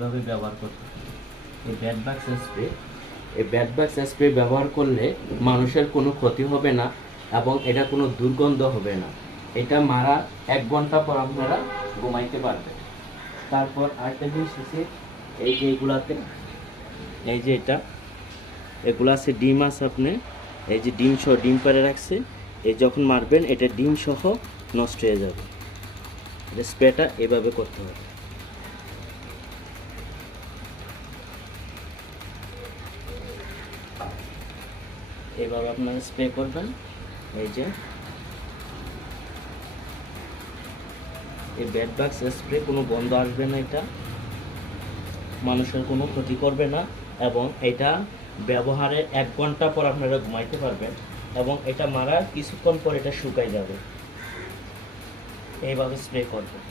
এভাবে ব্যবহার করতে হবে। এই ব্যাড বাক্স স্প্রে ব্যবহার করলে মানুষের কোনো ক্ষতি হবে না এবং এটা কোনো দুর্গন্ধ হবে না। এটা মারা 1 ঘন্টা পর আপনারা ঘুমাইতে পারবেন। তারপর আরেকটা জিনিস আছে, এই যে এইগুলাতে, এই যে এগুলো আছে ডিম আছে, আপনি এই যে ডিম সহ ডিম পাড়ে রাখছে, এই যখন মারবেন এটা ডিম সহ নষ্ট হয়ে যাবে। এটা স্প্রেটা এভাবে করতে হবে। এভাবে আপনারা স্প্রে করবেন। এই যে এই ব্যাড বাক্স স্প্রে কোনো গন্ধ আসবে না, এটা মানুষের কোনো ক্ষতি করবে না এবং এটা ব্যবহারের 1 ঘন্টা পর আপনারা ঘুমাইতে পারবেন এবং এটা মারার কিছুক্ষণ পর এটা শুকাই যাবে। এইভাবে স্প্রে করবেন।